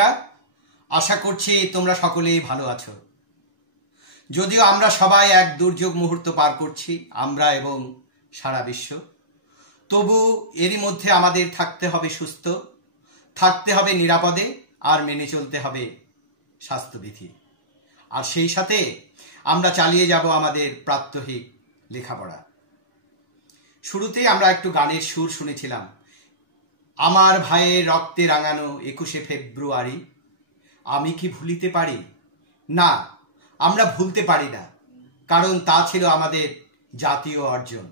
শিক্ষার্থীরা, আশা করছি তোমরা সকলেই ভালো আছো। যদিও আমরা সবাই এক দুর্যোগ মুহূর্ত পার করছি, আমরা এবং সারা বিশ্ব, তবু এরই মধ্যে আমাদের থাকতে হবে সুস্থ, থাকতে হবে নিরাপদে, আর মেনে চলতে হবে স্বাস্থ্যবিধি। আর সেই সাথে আমরা চালিয়ে যাব আমাদের প্রাত্যহিক লেখাপড়া। শুরুতেই আমরা একটু গানের সুর শুনেছিলাম। আমার ভাইয়ের রক্তে রাঙানো 21শে ফেব্রুয়ারি, আমি কি ভুলিতে পারি? না, আমরা ভুলতে পারি না, কারণ তা ছিল আমাদের জাতীয় অর্জন।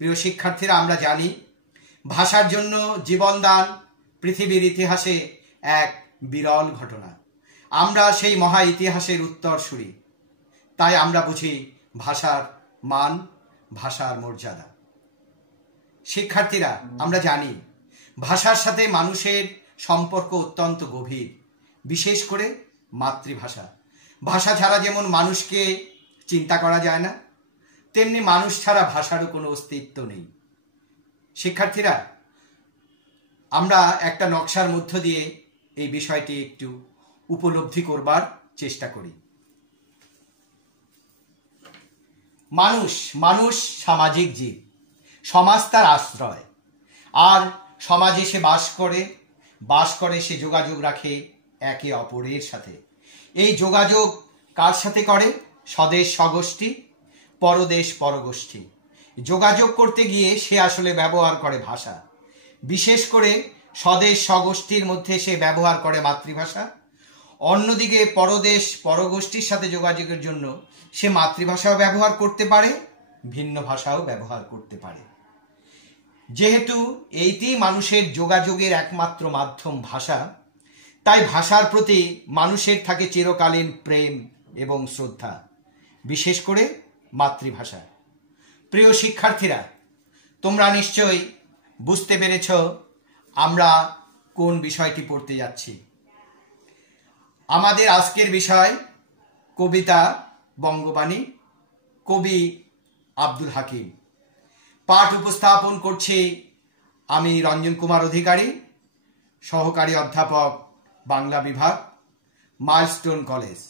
প্রিয় শিক্ষার্থীরা, আমরা জানি ভাষার জন্য জীবনদান পৃথিবীর ইতিহাসে এক বিরল ঘটনা। আমরা সেই মহা ইতিহাসের উত্তরসূরি, তাই আমরা বুঝি ভাষার মান, ভাষার মর্যাদা। শিক্ষার্থীরা, আমরা জানি ভাষার সাথে মানুষের সম্পর্ক অত্যন্ত গভীর, বিশেষ করে মাতৃভাষা। ভাষা ছাড়া যেমন মানুষকে চিন্তা করা যায় না, তেমনি মানুষ ছাড়া ভাষারও কোনো অস্তিত্ব নেই। শিক্ষার্থীরা, আমরা একটা নকশার মধ্য দিয়ে এই বিষয়টি একটু উপলব্ধি করবার চেষ্টা করি। মানুষ সামাজিক জীব, সমাজ তার আশ্রয়, আর সমাজে সে বাস করে সে যোগাযোগ রাখে একে অপরের সাথে। এই যোগাযোগ কার সাথে করে? স্বদেশ স্বগোষ্ঠী, পরদেশ পরগোষ্ঠী। যোগাযোগ করতে গিয়ে সে আসলে ব্যবহার করে ভাষা। বিশেষ করে স্বদেশ স্বগোষ্ঠীর মধ্যে সে ব্যবহার করে মাতৃভাষা। অন্যদিকে পরদেশ পরগোষ্ঠীর সাথে যোগাযোগের জন্য সে মাতৃভাষাও ব্যবহার করতে পারে, ভিন্ন ভাষাও ব্যবহার করতে পারে। যেহেতু এইটি মানুষের যোগাযোগের একমাত্র মাধ্যম ভাষা, তাই ভাষার প্রতি মানুষের থাকে চিরকালীন প্রেম এবং শ্রদ্ধা, বিশেষ করে মাতৃভাষা। প্রিয় শিক্ষার্থীরা, তোমরা নিশ্চয়ই বুঝতে পেরেছ আমরা কোন বিষয়টি পড়তে যাচ্ছি। আমাদের আজকের বিষয় কবিতা বঙ্গবাণী, কবি আব্দুল হাকিম। পাঠ উপস্থাপন করছি আমি রঞ্জন কুমার অধিকারী, সহকারী অধ্যাপক, বাংলা বিভাগ, মাইলস্টোন কলেজ।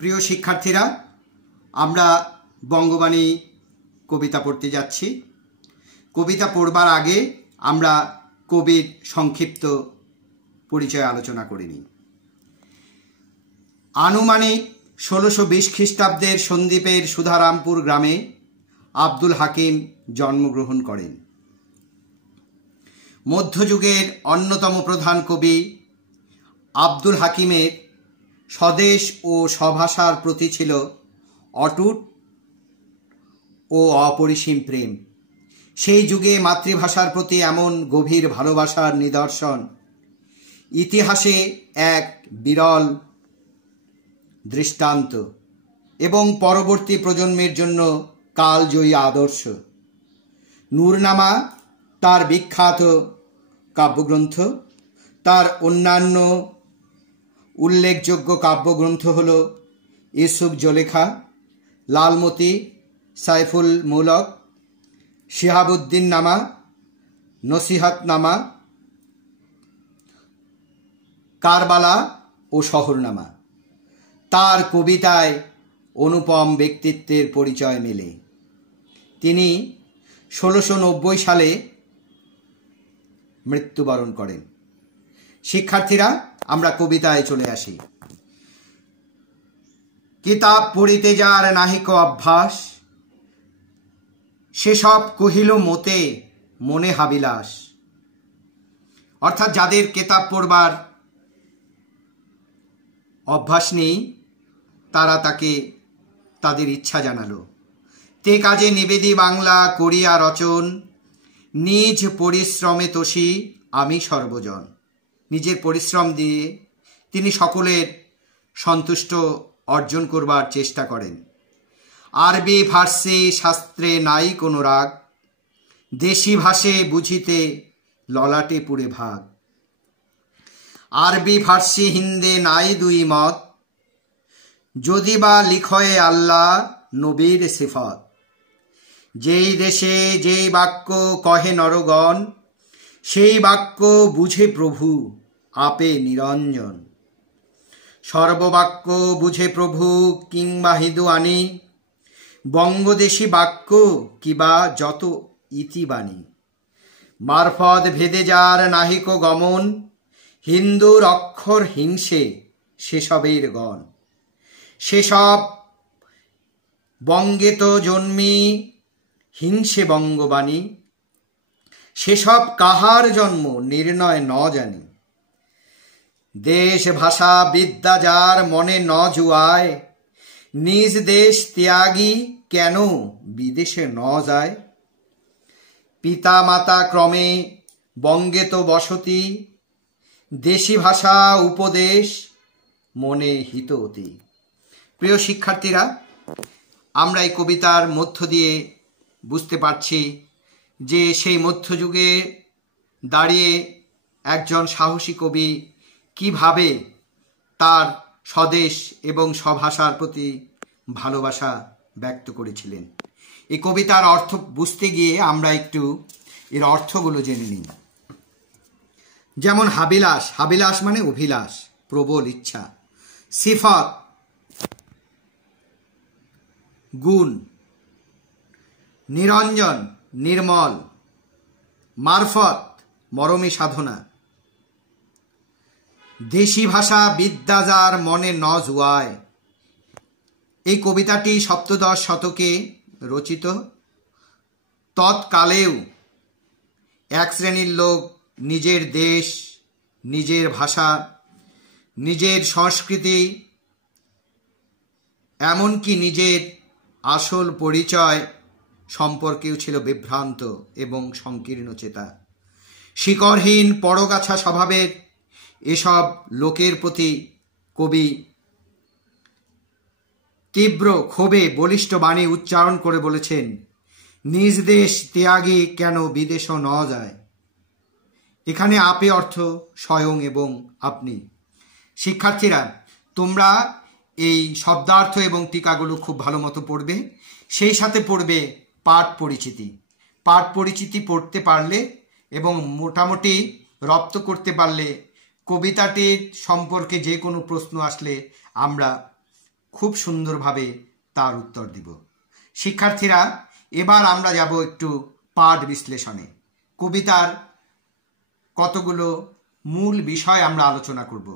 প্রিয় শিক্ষার্থীরা, আমরা বঙ্গবাণী কবিতা পড়তে যাচ্ছি। কবিতা পড়বার আগে আমরা কবির সংক্ষিপ্ত পরিচয় আলোচনা করে নিই। আনুমানিক 1620 খ্রিস্টাব্দের সন্দ্বীপের সুধারামপুর গ্রামে আব্দুল হাকিম জন্মগ্রহণ করেন। মধ্যযুগের অন্যতম প্রধান কবি আব্দুল হাকিমের স্বদেশ ও স্বভাষার প্রতি ছিল অটুট ও অপরিসীম প্রেম। সেই যুগে মাতৃভাষার প্রতি এমন গভীর ভালোবাসার নিদর্শন ইতিহাসে এক বিরল দৃষ্টান্ত এবং পরবর্তী প্রজন্মের জন্য কালজয়ী আদর্শ। নূরনামা তার বিখ্যাত কাব্যগ্রন্থ। তার অন্যান্য উল্লেখযোগ্য কাব্যগ্রন্থ হল ইউসুফ জলেখা, লালমতি, সাইফুল মুলক, শিহাবুদ্দিন নামা, নসিহতনামা, কারবালা ও শহরনামা। তার কবিতায় অনুপম ব্যক্তিত্বের পরিচয় মেলে। তিনি 1690 সালে মৃত্যুবরণ করেন। শিক্ষার্থীরা, আমরা কবিতায় চলে আসি। কিতাব পড়িতে যার নাহিক অভ্যাস, সেসব কহিল মতে মনে হাবিলাস। অর্থাৎ যাদের কিতাব পড়বার অভ্যাস নেই, তারা তাকে তাদের ইচ্ছা জানালো। তে কাজে নিবেদি বাংলা করিয়া রচন, নিজ পরিশ্রমে তোষী আমি সর্বজন। নিজের পরিশ্রম দিয়ে তিনি সকলের সন্তুষ্ট অর্জন করবার চেষ্টা করেন। আরবি ফার্সি শাস্ত্রে নাই কোনো রাগ, দেশি ভাষে বুঝিতে ললাটে পুরে ভাগ। আরবি ফার্সি হিন্দে নাই দুই মত, যদি বা লিখয়ে আল্লাহ নবীর সিফত। যেই দেশে যেই বাক্য কহে নরগণ, সেই বাক্য বুঝে প্রভু আপে নিরঞ্জন। সর্ববাক্য বুঝে প্রভু কিংবা হিদু আনি, বঙ্গদেশী বাক্য কিবা যত ইতিবাণী। মারফত ভেদে যার নাহিক গমন, হিন্দুর অক্ষর হিংসে সেসবের গণ। সেসব বঙ্গে তো জন্মি হিংসে বঙ্গবাণী, সেসব কাহার জন্ম নির্ণয় ন জানি। দেশ ভাষা বিদ্যা যার মনে ন জুয়ায়, নিজ দেশ ত্যাগী কেন বিদেশে ন যায়। পিতা মাতা ক্রমে বঙ্গে তো বসতি, দেশি ভাষা উপদেশ মনে হিত অতি। প্রিয় শিক্ষার্থীরা, আমরা এই কবিতার মধ্য দিয়ে বুঝতে পারছি যে সেই মধ্যযুগে দাঁড়িয়ে একজন সাহসী কবি কিভাবে তার স্বদেশ এবং স্বভাষার প্রতি ভালোবাসা ব্যক্ত করেছিলেন। এই কবিতার অর্থ বুঝতে গিয়ে আমরা একটু এর অর্থগুলো জেনে নিই। যেমন হাবিলাস, হাবিলাস মানে অভিলাষ, প্রবল ইচ্ছা। সিফত গুণ, নিরঞ্জন নির্মল, মারফত মরমী সাধনা, দেশি ভাষা বিদ্যা যার মনে ন জুয়ায়। এই কবিতাটি সপ্তদশ শতকে রচিত। তৎকালেও এক শ্রেণীর লোক নিজের দেশ, নিজের ভাষা, নিজের সংস্কৃতি, এমনকি নিজের আসল পরিচয় সম্পর্কেও ছিল বিভ্রান্ত এবং সংকীর্ণ চেতা। শিকড়হীন পরগাছা স্বভাবের এসব লোকের প্রতি কবি তীব্র ক্ষোভে বলিষ্ঠ বাণী উচ্চারণ করে বলেছেন, নিজ দেশ ত্যাগী কেন বিদেশ ন যায়। এখানে আপে অর্থ স্বয়ং এবং আপনি। শিক্ষার্থীরা, তোমরা এই শব্দার্থ এবং টিকাগুলো খুব ভালো মতো পড়বে, সেই সাথে পড়বে পাঠ পরিচিতি। পাঠ পরিচিতি পড়তে পারলে এবং মোটামুটি রপ্ত করতে পারলে কবিতাটির সম্পর্কে যে কোনো প্রশ্ন আসলে আমরা খুব সুন্দরভাবে তার উত্তর দিব। শিক্ষার্থীরা, এবার আমরা যাব একটু পাঠ বিশ্লেষণে। কবিতার কতগুলো মূল বিষয় আমরা আলোচনা করব।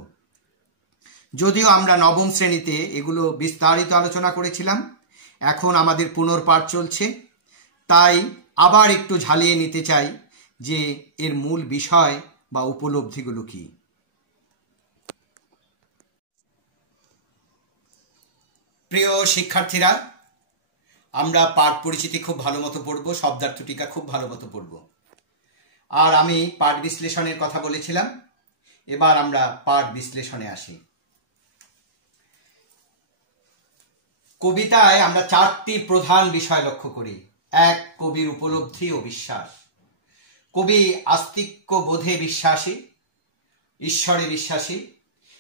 যদিও আমরা নবম শ্রেণীতে এগুলো বিস্তারিত আলোচনা করেছিলাম, এখন আমাদের পুনর্পাঠ চলছে, তাই আবার একটু ঝালিয়ে নিতে চাই যে এর মূল বিষয় বা উপলব্ধিগুলো কি। প্রিয় শিক্ষার্থীরা, আমরা পাঠ পরিচিতি খুব ভালো মতো পড়ব, শব্দার্থ টিকা খুব ভালো মতো পড়ব। আর আমি পাঠ বিশ্লেষণের কথা বলেছিলাম, এবার আমরা পাঠ বিশ্লেষণে আসি। কবিতায় আমরা চারটি প্রধান বিষয় লক্ষ্য করি। এক, কবির উপলব্ধি ও বিশ্বাস। কবি আস্তিক্য বোধে বিশ্বাসী, ঈশ্বরে বিশ্বাসী,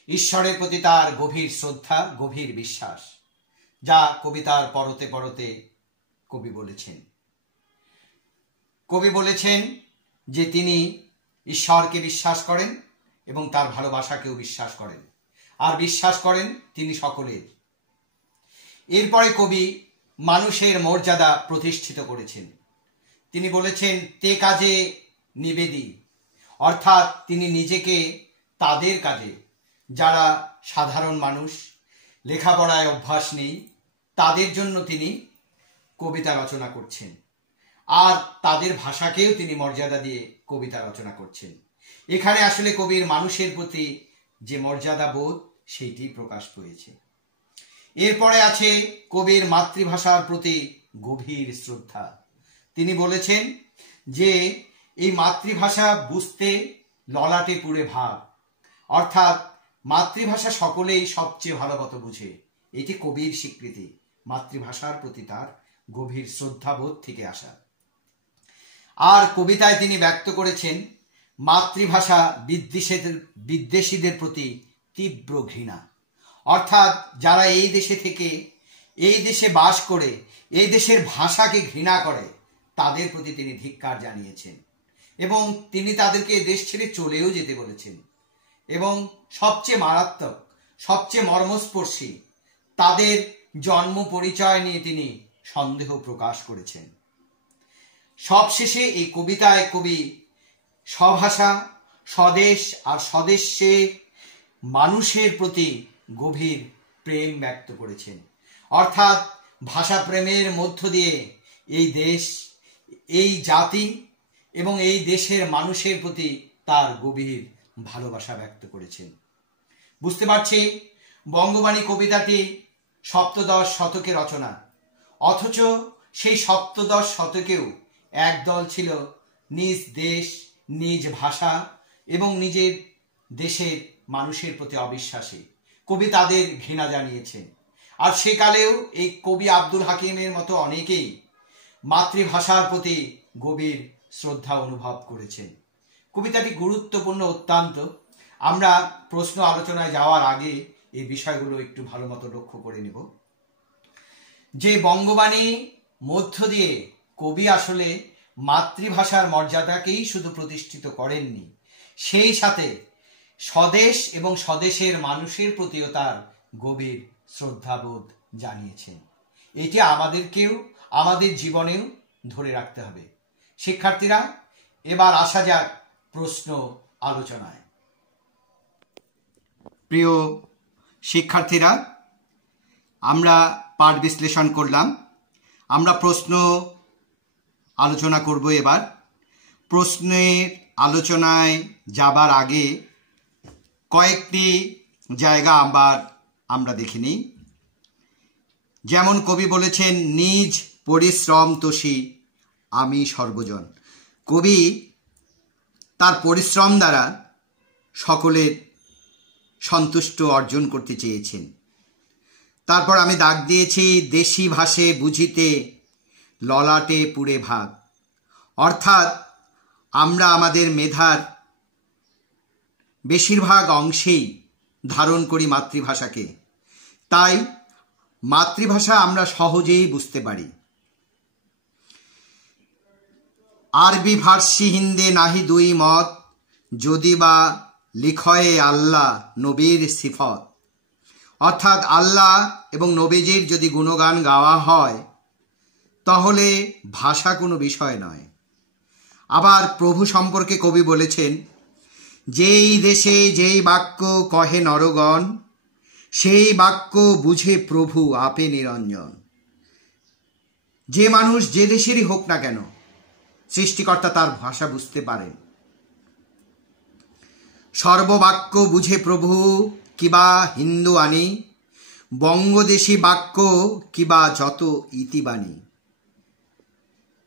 ঈশ্বরের প্রতি তার গভীর শ্রদ্ধা, গভীর বিশ্বাস, যা কবিতার পরতে পরতে কবি বলেছেন। কবি বলেছেন যে তিনি ঈশ্বরকে বিশ্বাস করেন এবং তার ভালোবাসাকেও বিশ্বাস করেন, আর বিশ্বাস করেন তিনি সকলের। এরপরে কবি মানুষের মর্যাদা প্রতিষ্ঠিত করেছেন। তিনি বলেছেন তে কাজে নিবেদি, অর্থাৎ তিনি নিজেকে তাদের কাজে, যারা সাধারণ মানুষ, লেখাপড়ায় অভ্যাস নেই, তাদের জন্য তিনি কবিতা রচনা করছেন, আর তাদের ভাষাকেও তিনি মর্যাদা দিয়ে কবিতা রচনা করছেন। এখানে আসলে কবির মানুষের প্রতি যে মর্যাদা বোধ, সেইটি প্রকাশ পেয়েছে। এরপরে আছে কবির মাতৃভাষার প্রতি গভীর শ্রদ্ধা। তিনি বলেছেন যে এই মাতৃভাষা বুঝতে ললাটে পুড়ে ভাব, অর্থাৎ মাতৃভাষা সকলেই সবচেয়ে ভালো মতো বুঝে। এটি কবির স্বীকৃতি, মাতৃভাষার প্রতি তার গভীর শ্রদ্ধাবোধ থেকে আসা। আর কবিতায় তিনি ব্যক্ত করেছেন মাতৃভাষা বিদ্বেষীদের প্রতি তীব্র ঘৃণা, অর্থাৎ যারা এই দেশে থেকে, এই দেশে বাস করে, এই দেশের ভাষাকে ঘৃণা করে, তাদের প্রতি তিনি ধিক্কার জানিয়েছেন এবং তিনি তাদেরকে দেশ ছেড়ে চলেও যেতে বলেছেন। এবং সবচেয়ে মারাত্মক, সবচেয়ে মর্মস্পর্শী তাদের জন্ম পরিচয় নিয়ে তিনি সন্দেহ প্রকাশ করেছেন। সবশেষে এই কবিতায় কবি স্বভাষা, স্বদেশ আর স্বদেশে মানুষের প্রতি গভীর প্রেম ব্যক্ত করেছেন। অর্থাৎ ভাষা প্রেমের মধ্য দিয়ে এই দেশ, এই জাতি এবং এই দেশের মানুষের প্রতি তার গভীর ভালোবাসা ব্যক্ত করেছেন। বুঝতে পারছি বঙ্গবাণী কবিতাটি সপ্তদশ শতকে রচনা, অথচ সেই সপ্তদশ শতকেও একদল ছিল নিজ দেশ, নিজ ভাষা এবং নিজের দেশের মানুষের প্রতি অবিশ্বাসী। কবি তাদের ঘৃণা জানিয়েছেন। আর সেকালেও এই কবি আব্দুল হাকিমের মতো অনেকেই মাতৃভাষার প্রতি গভীর শ্রদ্ধা অনুভব করেছেন। কবিতাটি গুরুত্বপূর্ণ অত্যন্ত। আমরা প্রশ্ন আলোচনায় যাওয়ার আগে এই বিষয়গুলো একটু ভালো মতো লক্ষ্য করে নেব যে বঙ্গবাণী মধ্য দিয়ে কবি আসলে মাতৃভাষার মর্যাদাকেই শুধু প্রতিষ্ঠিত করেননি, সেই সাথে স্বদেশ এবং স্বদেশের মানুষের প্রতিও তার গভীর শ্রদ্ধাবোধ জানিয়েছেন। এটি আমাদেরকেও আমাদের জীবনেও ধরে রাখতে হবে। শিক্ষার্থীরা, এবার আসা যাক প্রশ্ন আলোচনায়। প্রিয় শিক্ষার্থীরা, আমরা পাঠ বিশ্লেষণ করলাম, আমরা প্রশ্ন আলোচনা করব। এবার প্রশ্নের আলোচনায় যাবার আগে কয়েকটি জায়গা আবার আমরা দেখে নিই। যেমন কবি বলেছেন, নিজ পরিশ্রম তোষী আমি সর্বজন। কবি তার পরিশ্রম দ্বারা সকলের সন্তুষ্ট অর্জন করতে চেয়েছেন। তারপর আমি দাগ দিয়েছি, দেশি ভাষে বুঝিতে ললাটে পুড়ে ভাগ। অর্থাৎ আমরা আমাদের মেধার বেশিরভাগ অংশেই ধারণ করি মাতৃভাষাকে, তাই মাতৃভাষা আমরা সহজেই বুঝতে পারি। আরবি ফার্সি হিন্দে নাহি দুই মত, যদি বা লিখয়ে আল্লাহ নবীর সিফত। অর্থাৎ আল্লাহ এবং নবীজির যদি গুণগান গাওয়া হয় তাহলে ভাষা কোনো বিষয় নয়। আবার প্রভু সম্পর্কে কবি বলেছেন, যেই দেশে যেই বাক্য কহে নরগণ, সেই বাক্য বুঝে প্রভু আপে নিরঞ্জন। যে মানুষ যে দেশেরই হোক না কেন, সৃষ্টিকর্তা তার ভাষা বুঝতে পারেন। সর্ববাক্য বুঝে প্রভু কিবা হিন্দু আনি, বঙ্গদেশী বাক্য কিবা যত ইতিবাণী।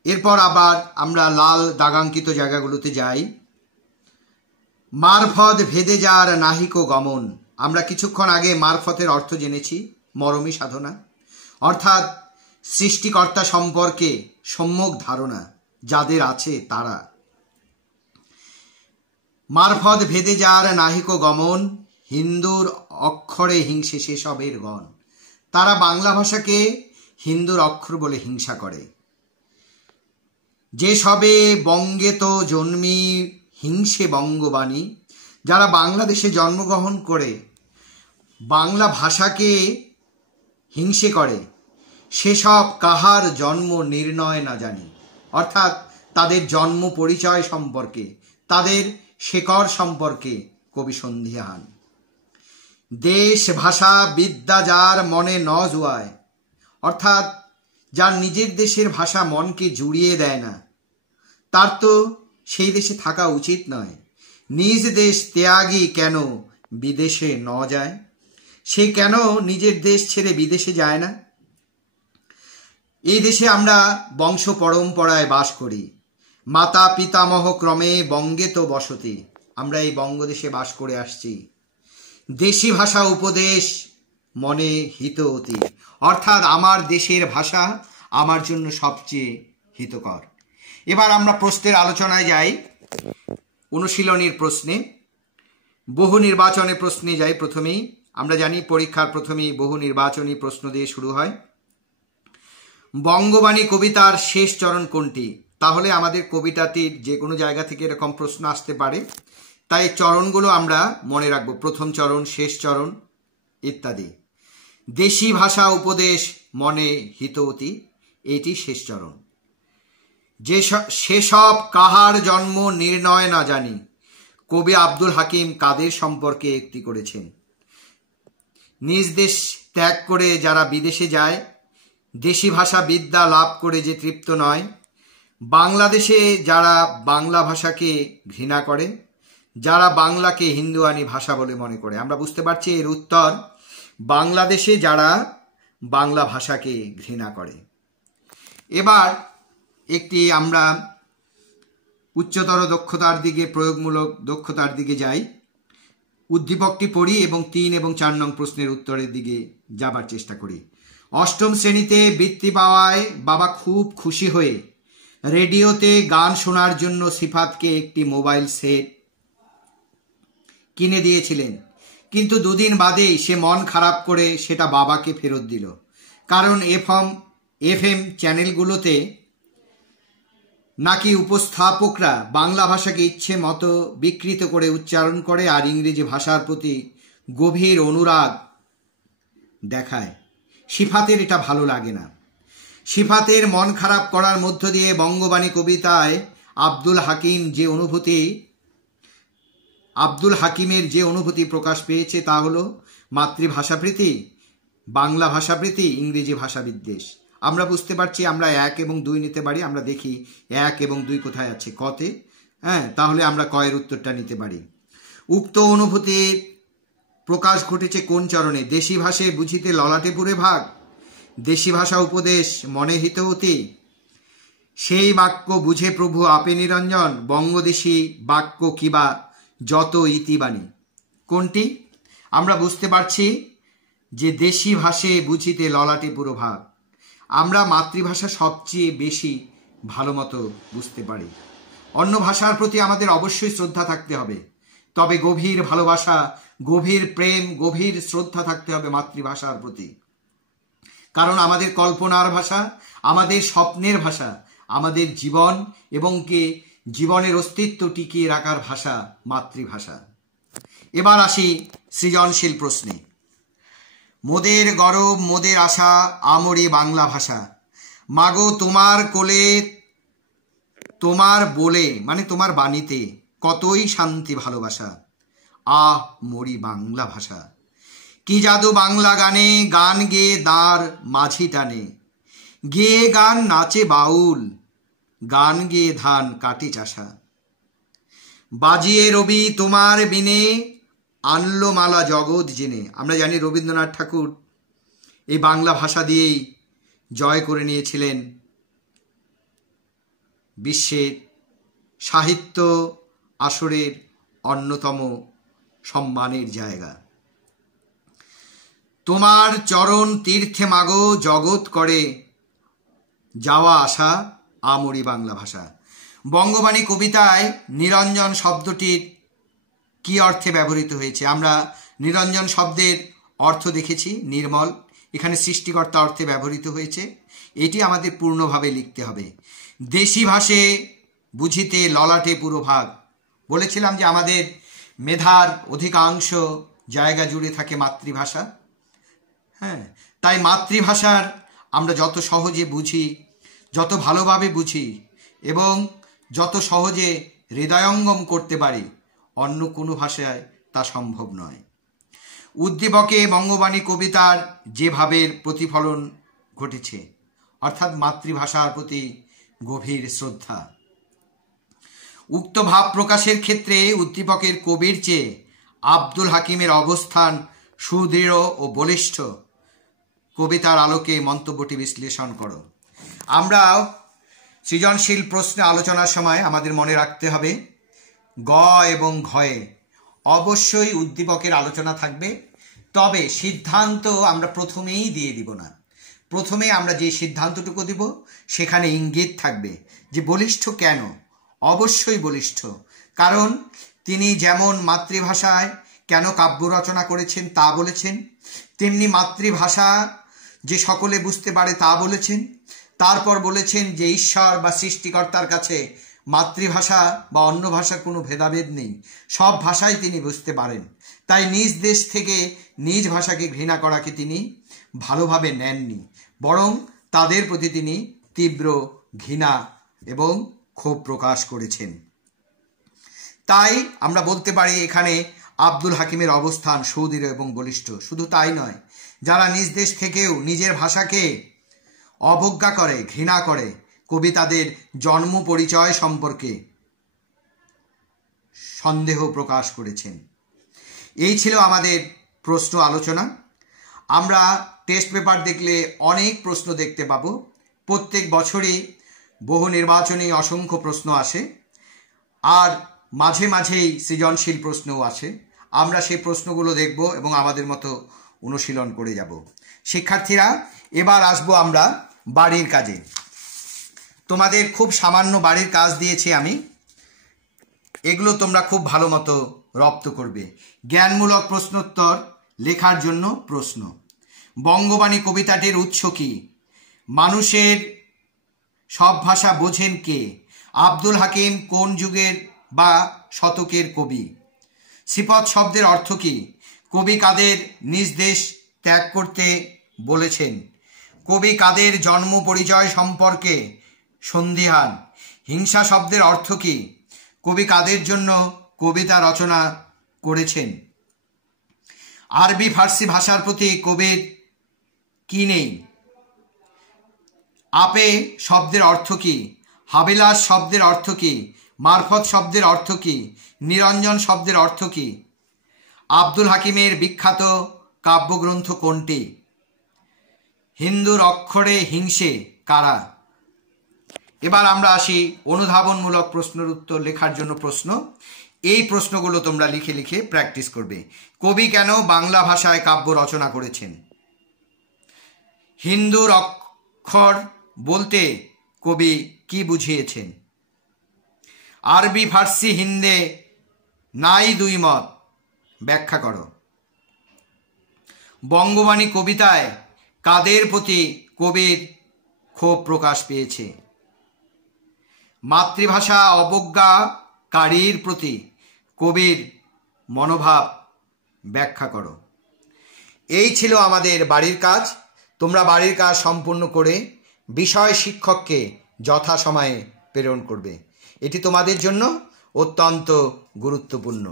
এরপর আবার আমরা লাল দাগাঙ্কিত জায়গাগুলোতে যাই। মারফত ভেদে যার নাহিক গমন। আমরা কিছুক্ষণ আগে মারফতের অর্থ জেনেছি, মরমী সাধনা, অর্থাৎ সৃষ্টিকর্তা সম্পর্কে সম্যক ধারণা যাদের আছে তারা। মারফত ভেদে যার নাহিক গমন, হিন্দুর অক্ষরে হিংসে সেসবের গণ। তারা বাংলা ভাষাকে হিন্দুর অক্ষর বলে হিংসা করে। যে সবে বঙ্গে তো জন্মি হিংসে বঙ্গবাণী। যারা বাংলাদেশে জন্মগ্রহণ করে বাংলা ভাষাকে হিংসে করে, সেসব কাহার জন্ম নির্ণয় না জানি। অর্থাৎ তাদের জন্ম পরিচয় সম্পর্কে, তাদের শেকড় সম্পর্কে কবি সন্দিহান। দেশ ভাষা বিদ্যা যার মনে ন জুয়ায়। অর্থাৎ যার নিজের দেশের ভাষা মনকে জুড়িয়ে দেয় না, তার তো সেই দেশে থাকা উচিত নয়। নিজ দেশ ত্যাগী কেন বিদেশে ন যায়? সে কেন নিজের দেশ ছেড়ে বিদেশে যায় না? এই দেশে আমরা বংশ পরম্পরায় বাস করি। মাতা পিতামহ ক্রমে বঙ্গে তো বসতি। আমরা এই বঙ্গদেশে বাস করে আসছি। দেশি ভাষা উপদেশ মনে হিত অতি। অর্থাৎ আমার দেশের ভাষা আমার জন্য সবচেয়ে হিতকর। এবার আমরা প্রশ্নের আলোচনায় যাই। অনুশীলনীর প্রশ্নে, বহু নির্বাচনী প্রশ্নে যাই। প্রথমেই আমরা জানি পরীক্ষার প্রথমেই বহু নির্বাচনী প্রশ্ন দিয়ে শুরু হয়। বঙ্গবাণী কবিতার শেষ চরণ কোনটি? তাহলে আমাদের কবিতাটির যে কোনো জায়গা থেকে এরকম প্রশ্ন আসতে পারে, তাই চরণগুলো আমরা মনে রাখবো, প্রথম চরণ, শেষ চরণ ইত্যাদি। দেশি ভাষা উপদেশ মনে হিতৌতি, এটি শেষ চরণ। সেসব কাহার জন্ম নির্ণয় না জানি, কবি আব্দুল হাকিম কাদের সম্পর্কে একটি করেছেন। নিজ দেশ ত্যাগ করে যারা বিদেশে যায়, দেশি ভাষা বিদ্যা লাভ করে যে তৃপ্ত নয়, বাংলাদেশে যারা বাংলা ভাষাকে ঘৃণা করে, যারা বাংলাকে হিন্দুয়ানি ভাষা বলে মনে করে। আমরা বুঝতে পারছি এর উত্তর, বাংলাদেশে যারা বাংলা ভাষাকে ঘৃণা করে। এবার একটি আমরা উচ্চতর দক্ষতার দিকে, প্রয়োগমূলক দক্ষতার দিকে যাই। উদ্দীপকটি পড়ি এবং 3 এবং 4 নং প্রশ্নের উত্তরের দিকে যাবার চেষ্টা করি। অষ্টম শ্রেণীতে বৃত্তি পাওয়ায় বাবা খুব খুশি হয়ে রেডিওতে গান শোনার জন্য সিফাতকে একটি মোবাইল সেট কিনে দিয়েছিলেন, কিন্তু 2 দিন বাদেই সে মন খারাপ করে সেটা বাবাকে ফেরত দিল। কারণ এফএম চ্যানেলগুলোতে নাকি উপস্থাপকরা বাংলা ভাষাকে ইচ্ছে মতো বিকৃত করে উচ্চারণ করে আর ইংরেজি ভাষার প্রতি গভীর অনুরাগ দেখায়। সিফাতের এটা ভালো লাগে না। সিফাতের মন খারাপ করার মধ্য দিয়ে বঙ্গবাণী কবিতায় আব্দুল হাকিমের যে অনুভূতি প্রকাশ পেয়েছে তা হলো মাতৃভাষাপ্রীতি, বাংলা ভাষাপ্রীতি, ইংরেজি ভাষা বিদ্বেষ। আমরা বুঝতে পারছি আমরা 1 এবং 2 নিতে পারি। আমরা দেখি 1 এবং 2 কোথায় আছে, কতে। তাহলে আমরা কয়ের উত্তরটা নিতে পারি। উক্ত অনুভূতির প্রকাশ ঘটেছে কোন চরণে? দেশি ভাষায় বুঝিতে ললাটে পুরে ভাগ, দেশি ভাষা উপদেশ মনে হিতৌতি, সেই বাক্য বুঝে প্রভু আপে নিরঞ্জন, বঙ্গদেশী বাক্য কিবা যত ইতিবাণী। কোনটি? আমরা বুঝতে পারছি যে দেশি ভাষায় বুঝিতে ললাটে পুরো ভাগ। আমরা মাতৃভাষা সবচেয়ে বেশি ভালো মতো বুঝতে পারি। অন্য ভাষার প্রতি আমাদের অবশ্যই শ্রদ্ধা থাকতে হবে, তবে গভীর ভালোবাসা, গভীর প্রেম, গভীর শ্রদ্ধা থাকতে হবে মাতৃভাষার প্রতি। কারণ আমাদের কল্পনার ভাষা, আমাদের স্বপ্নের ভাষা, আমাদের জীবন এবং জীবনের অস্তিত্ব টিকিয়ে রাখার ভাষা মাতৃভাষা। এবার আসি সৃজনশীল প্রশ্নে। মোদের গরব মোদের আশা আমরি বাংলা ভাষা, মাগো তোমার কোলে তোমার বলে মানে তোমার বাণীতে কতই শান্তি ভালোবাসা, আহ মরি বাংলা ভাষা। কি জাদু বাংলা গানে, গান গেয়ে দাঁড় মাঝি টানে, গেয়ে গান নাচে বাউল, গান গেয়ে ধান কাটে চাষা। বাজিয়ে রবি তোমার বিনে, আনলো মালা জগৎ জেনে। আমরা জানি রবীন্দ্রনাথ ঠাকুর এই বাংলা ভাষা দিয়েই জয় করে নিয়েছিলেন বিশ্বের সাহিত্য আসরের অন্যতম সম্মানের জায়গা। তোমার চরণ তীর্থে মাগো জগৎ করে যাওয়া আসা আমরি বাংলা ভাষা। বঙ্গবাণী কবিতায় নিরঞ্জন শব্দটির কি অর্থে ব্যবহৃত হয়েছে? আমরা নিরঞ্জন শব্দের অর্থ দেখেছি নির্মল, এখানে সৃষ্টিকর্তা অর্থে ব্যবহৃত হয়েছে। এটি আমাদের পূর্ণভাবে লিখতে হবে। দেশি ভাষায় বুঝিতে ললাটে পুরো ভাগ। বলেছিলাম যে আমাদের মেধার অধিকাংশ জায়গা জুড়ে থাকে মাতৃভাষা। তাই মাতৃভাষার আমরা যত সহজে বুঝি, যত ভালোভাবে বুঝি এবং যত সহজে হৃদয়ঙ্গম করতে পারি, অন্য কোনো ভাষায় তা সম্ভব নয়। উদ্দীপকে বঙ্গবাণী কবিতার যে ভাবের প্রতিফলন ঘটেছে, অর্থাৎ মাতৃভাষার প্রতি গভীর শ্রদ্ধা। উক্ত ভাব প্রকাশের ক্ষেত্রে উদ্দীপকের কবির চেয়ে আব্দুল হাকিমের অবস্থান সুদৃঢ় ও বলিষ্ঠ। কবিতার আলোকে মন্তব্যটি বিশ্লেষণ করো। আমরা সৃজনশীল প্রশ্নে আলোচনার সময় আমাদের মনে রাখতে হবে গ এবং ঘয়ে অবশ্যই উদ্দীপকের আলোচনা থাকবে, তবে সিদ্ধান্ত আমরা প্রথমেই দিয়ে দিব না। প্রথমে আমরা যে সিদ্ধান্তটুকু দিব সেখানে ইঙ্গিত থাকবে যে বলিষ্ঠ কেন। অবশ্যই বলিষ্ঠ, কারণ তিনি যেমন মাতৃভাষায় কেন কাব্য রচনা করেছেন তা বলেছেন, তেমনি মাতৃভাষা যে সকলে বুঝতে পারে তা বলেছেন। তারপর বলেছেন যে ঈশ্বর বা সৃষ্টিকর্তার কাছে মাতৃভাষা বা অন্য ভাষার কোনো ভেদাভেদ নেই, সব ভাষাই তিনি বুঝতে পারেন। তাই নিজ দেশ থেকে নিজ ভাষাকে ঘৃণা করাকে তিনি ভালোভাবে নেননি, বরং তাদের প্রতি তিনি তীব্র ঘৃণা এবং ক্ষোভ প্রকাশ করেছেন। তাই আমরা বলতে পারি এখানে আব্দুল হাকিমের অবস্থান সুদৃঢ় এবং বলিষ্ঠ। শুধু তাই নয়, যারা নিজ দেশ থেকেও নিজের ভাষাকে অবজ্ঞা করে, ঘৃণা করে, কবি তাদের জন্ম পরিচয় সম্পর্কে সন্দেহ প্রকাশ করেছেন। এই ছিল আমাদের প্রশ্ন আলোচনা। আমরা টেস্ট পেপার দেখলে অনেক প্রশ্ন দেখতে পাবো। প্রত্যেক বছরই বহু নির্বাচনী অসংখ্য প্রশ্ন আসে, আর মাঝে মাঝেই সৃজনশীল প্রশ্নও আসে। আমরা সেই প্রশ্নগুলো দেখব এবং আমাদের মতো অনুশীলন করে যাব। শিক্ষার্থীরা, এবার আসবো আমরা বাড়ির কাজে। তোমাদের খুব সামান্য বাড়ির কাজ দিয়েছি আমি, এগুলো তোমরা খুব ভালো মতো রপ্ত করবে। জ্ঞানমূলক প্রশ্নোত্তর লেখার জন্য প্রশ্ন। বঙ্গবাণী কবিতাটির উৎস কি? মানুষের সব ভাষা বোঝেন কে? আব্দুল হাকিম কোন যুগের বা শতকের কবি? শ্রীপদ শব্দের অর্থ কি? কবি কাদের নিজ দেশ ত্যাগ করতে বলেছেন? কবি কাদের জন্ম পরিচয় সম্পর্কে সন্দিহান? হিংসা শব্দের অর্থ কি? কবি কাদের জন্য কবিতা রচনা করেছেন? আরবি ফার্সি ভাষার প্রতি কবির কি নেই? আপে শব্দের অর্থ কি? হাবিলাস শব্দের অর্থ কি? মারফত শব্দের অর্থ কি? নিরঞ্জন শব্দের অর্থ কি? আব্দুল হাকিমের বিখ্যাত কাব্যগ্রন্থ কোনটি? হিন্দুর অক্ষরে হিংসে কারা? এবার আমরা আসি অনুধাবনমূলক প্রশ্নের উত্তর লেখার জন্য প্রশ্ন। এই প্রশ্নগুলো তোমরা লিখে লিখে প্র্যাকটিস করবে। কবি কেন বাংলা ভাষায় কাব্য রচনা করেছেন? হিন্দুর অক্ষর বলতে কবি কি বুঝিয়েছেন? আরবি ফার্সি হিন্দে নাই দুই মত, ব্যাখ্যা করো। বঙ্গবাণী কবিতায় কাদের প্রতি কবির ক্ষোভ প্রকাশ পেয়েছে? মাতৃভাষা অবজ্ঞাকারীর প্রতি কবির মনোভাব ব্যাখ্যা করো। এই ছিল আমাদের বাড়ির কাজ। তোমরা বাড়ির কাজ সম্পূর্ণ করে বিষয় শিক্ষককে যথাসময়ে প্রেরণ করবে। এটি তোমাদের জন্য অত্যন্ত গুরুত্বপূর্ণ।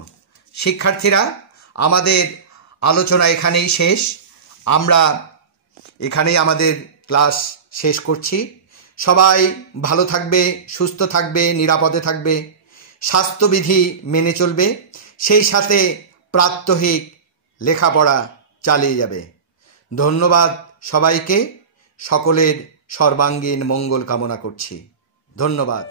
শিক্ষার্থীরা, আমাদের আলোচনা এখানেই শেষ। আমরা এখানেই আমাদের ক্লাস শেষ করছি। সবাই ভালো থাকবে, সুস্থ থাকবে, নিরাপদে থাকবে, স্বাস্থ্যবিধি মেনে চলবে, সেই সাথে প্রাত্যহিক লেখাপড়া চালিয়ে যাবে। ধন্যবাদ সবাইকে। সকলের সর্বাঙ্গীন মঙ্গল কামনা করছি। ধন্যবাদ।